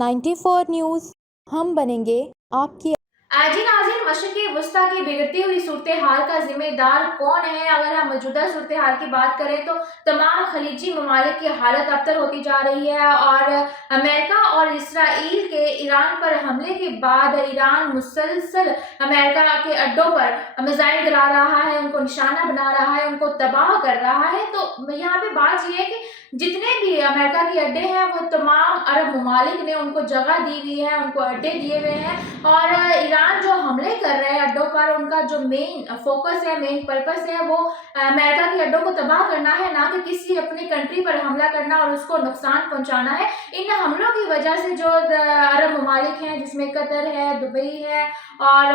94 news ہم بنیں گے آپ کی جی ناظرین، مشرق وسطیٰ کی بگڑتی ہوئی صورتحال کا ذمہ دار کون ہے؟ اگر ہم موجودہ صورتحال کی بات کریں تو تمام خلیجی ممالک کی حالت ابتر ہوتی جا رہی ہے، اور امریکہ اور اسرائیل کے ایران پر حملے کے بعد ایران مسلسل امریکہ کے اڈوں پر میزائل گرا رہا ہے، ان کو نشانہ بنا رہا ہے، ان کو تباہ کر رہا ہے۔ تو یہاں پہ بات یہ ہے کہ جتنے بھی امریکہ کے اڈے ہیں وہ تمام عرب ممالک نے ان کو جگہ دی ہوئی ہے، ان کو اڈے دیے ہوئے ہیں، اور ایران جو حملے کر رہے ہیں اڈوں پر، ان کا جو مین فوکس ہے، مین پرپس ہے، وہ امریکہ کے اڈوں کو تباہ کرنا ہے، نہ کہ کسی اپنی کنٹری پر حملہ کرنا اور اس کو نقصان پہنچانا ہے۔ ان حملوں کی وجہ سے جو عرب ممالک ہیں، جس میں قطر ہے، دبئی ہے اور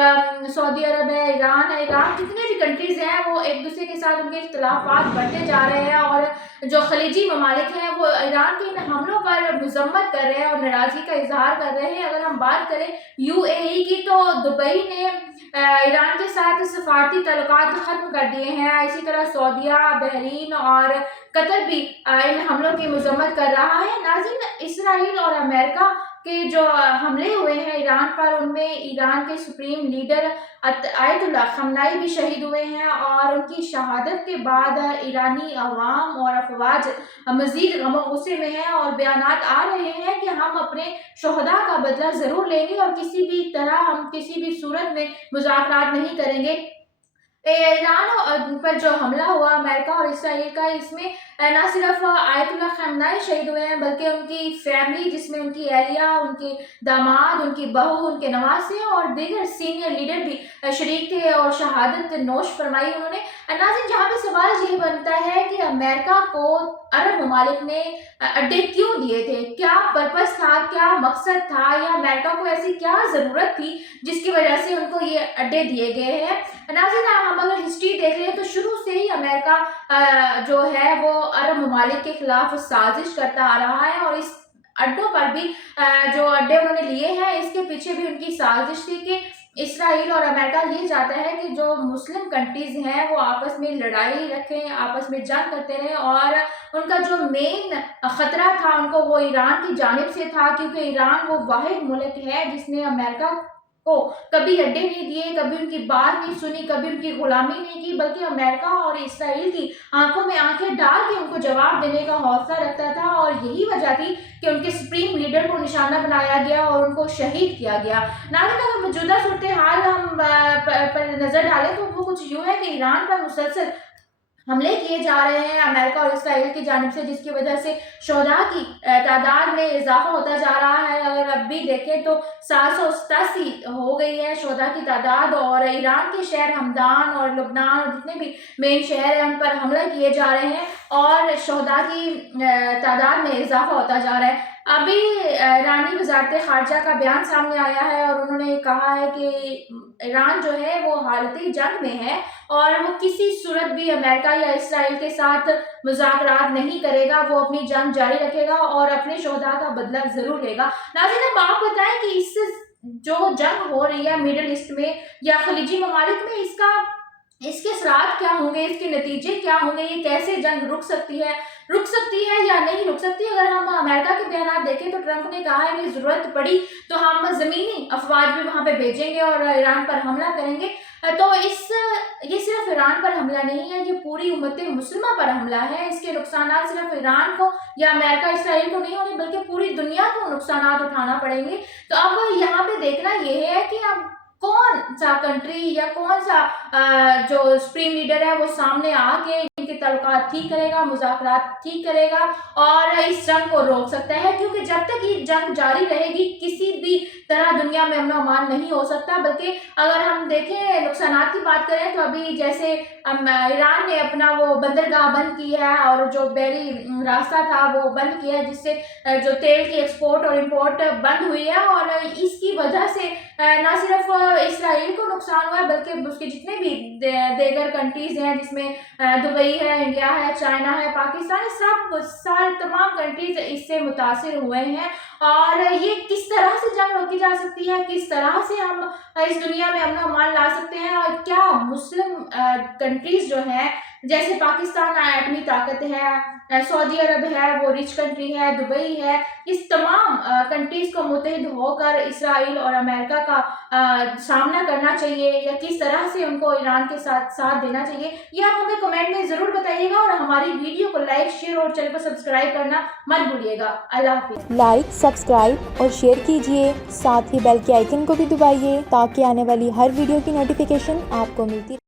سعودی عرب ہے، ایران ہے، عراق، جتنے بھی کنٹریز ہیں وہ ایک دوسرے کے ساتھ ان کے اختلافات بڑھتے جا رہے ہیں، اور جو خلیجی ممالک ہیں وہ ایران کے ان حملوں پر مذمت کر رہے ہیں اور ناراضگی کا اظہار کر رہے ہیں۔ اگر ہم بات کریں UAE کی، تو دبئی نے ایران کے ساتھ سفارتی تعلقات ختم کر دیے ہیں، اسی طرح سعودیہ، بحرین اور قطر بھی ان حملوں کی مذمت کر رہا ہے۔ ناظرین، اسرائیل اور امریکہ کے جو حملے ہوئے ہیں ایران پر، ان میں ایران کے سپریم لیڈر آیت اللہ خامنائی بھی شہید ہوئے ہیں، اور ان کی شہادت کے بعد ایرانی عوام اور افواج مزید غم و غصے میں ہیں، اور بیانات آ رہے ہیں کہ ہم اپنے شہداء کا بدلہ ضرور لیں گے اور کسی بھی طرح ہم کسی بھی صورت میں مذاکرات نہیں کریں گے۔ ایران پر جو حملہ ہوا امریکہ اور اسرائیل کا، اس میں نہ صرف آیت اللہ خامنائی شہید ہوئے ہیں بلکہ ان کی فیملی، جس میں ان کی اہلیہ، ان کے داماد، ان کی بہو، ان کے نواسے اور دیگر سینئر لیڈر بھی شریک تھے اور شہادت نوش فرمائی انہوں نے۔ ناظرین، جہاں پہ سوال یہ بنتا ہے کہ امریکہ کو عرب ممالک نے اڈے کیوں دیے تھے؟ کیا پرپس تھا، کیا مقصد تھا، یا امریکہ کو ایسی کیا ضرورت تھی جس کی وجہ سے ان کو یہ اڈے دیے گئے ہیں؟ ناظرین، ہم اگر ہسٹری دیکھ لیں تو شروع سے ہی امریکہ جو ہے وہ عرب ممالک کے خلاف سازش کرتا آ رہا ہے، اور اس اڈوں پر بھی جو اڈے انہوں نے لیے ہیں، اس کے پیچھے بھی ان کی سازش تھی کہ اسرائیل اور امریکہ یہ چاہتا ہے کہ جو مسلم کنٹریز ہیں وہ آپس میں لڑائی رکھیں، آپس میں جنگ کرتے رہیں، اور ان کا جو مین خطرہ تھا ان کو وہ ایران کی جانب سے تھا، کیونکہ ایران وہ واحد ملک ہے جس نے امریکہ کو کبھی اڈے نہیں دیے، کبھی ان کی بات نہیں سنی، کبھی ان کی غلامی نہیں کی، بلکہ امریکہ اور اسرائیل کی آنکھوں میں آنکھیں ڈال کے ان کو جواب دینے کا حوصلہ رکھتا تھا، اور یہی وجہ تھی کہ ان کے سپریم لیڈر کو نشانہ بنایا گیا اور ان کو شہید کیا گیا۔ ناظرین، اگر موجودہ صورتحال ہم پر نظر ڈالیں تو وہ کچھ یوں ہے کہ ایران پر مسلسل حملے کیے جا رہے ہیں امریکہ اور اسرائیل کی جانب سے، جس کی وجہ سے شہداء کی تعداد میں اضافہ ہوتا جا رہا ہے۔ اگر اب بھی دیکھیں تو 787 ہو گئی ہے شہداء کی تعداد، اور ایران کے شہر ہمدان اور لبنان اور جتنے بھی مین شہر ہیں ان پر حملہ کیے جا رہے ہیں، اور شہداء کی تعداد میں اضافہ ہوتا جا رہا ہے۔ ابھی ایرانی وزارت خارجہ کا بیان سامنے آیا ہے، اور انہوں نے کہا ہے کہ ایران جو ہے وہ حالت جنگ میں ہے، اور وہ کسی صورت بھی امریکہ یا اسرائیل کے ساتھ مذاکرات نہیں کرے گا، وہ اپنی جنگ جاری رکھے گا اور اپنے شہداء کا بدلہ ضرور لے گا۔ ناظرین، اب آپ بتائیں کہ اس سے جو جنگ ہو رہی ہے مڈل ایسٹ میں یا خلیجی ممالک میں، اس کے اثرات کیا ہوں گے، اس کے نتیجے کیا ہوں گے، یہ کیسے جنگ رک سکتی ہے یا نہیں رک سکتی؟ اگر ہم امریکہ کے بیانات دیکھیں تو ٹرمپ نے کہا ہے کہ ضرورت پڑی تو ہم زمینی افواج بھی وہاں پہ بھیجیں گے اور ایران پر حملہ کریں گے۔ تو یہ صرف ایران پر حملہ نہیں ہے، یہ پوری امت مسلمہ پر حملہ ہے۔ اس کے نقصانات صرف ایران کو یا امریکہ اسرائیل کو نہیں ہونے بلکہ پوری دنیا کو نقصانات اٹھانا پڑیں گے۔ تو اب یہاں پہ دیکھنا یہ ہے کہ اب کون سا کنٹری یا کون سا جو سپریم لیڈر ہے وہ سامنے آ کے ان کے تعلقات ٹھیک کرے گا، مذاکرات ٹھیک کرے گا اور اس جنگ کو روک سکتا ہے، کیونکہ جب تک یہ جنگ جاری رہے گی کسی بھی طرح دنیا میں امن و امان نہیں ہو سکتا۔ بلکہ اگر ہم دیکھیں نقصانات کی بات کریں تو ابھی جیسے ایران نے اپنا وہ بندرگاہ بند کی ہے اور جو بحری راستہ تھا وہ بند کیا ہے، جس سے جو تیل کی ایکسپورٹ اور امپورٹ بند ہوئی ہے، اور اس کی وجہ سے نہ صرف اسرائیل کو نقصان ہوا ہے بلکہ اس کے جتنے بھی دیگر کنٹریز ہیں، جس میں دبئی ہے، انڈیا ہے، چائنا ہے، پاکستان ہے، تمام کنٹریز اس سے متاثر ہوئے ہیں۔ اور یہ کس طرح سے جنگ روکی جا سکتی ہے، کس طرح سے ہم اس دنیا میں امن و امان لا سکتے ہیں، اور کیا مسلم کنٹریز جو ہیں جیسے پاکستان ایٹمی طاقت ہے، سعودی عرب ہے وہ ریچ کنٹری ہے، دبئی ہے، اس تمام کنٹریز کو متحد ہو کر اسرائیل اور امریکہ کا سامنا کرنا چاہیے، یا کس طرح سے ان کو ایران کے ساتھ دینا چاہیے، یہ آپ ہمیں کمنٹ میں ضرور بتائیے گا، اور ہماری ویڈیو کو لائک، شیئر اور چینل کو سبسکرائب کرنا مت بھولیے گا۔ اللہ حافظ۔ لائک، سبسکرائب اور شیئر کیجیے، ساتھ ہی بیل کے آئیکن کو بھی دبائیے تاکہ آنے والی ہر ویڈیو کی نوٹیفیکیشن آپ کو ملتی رہے۔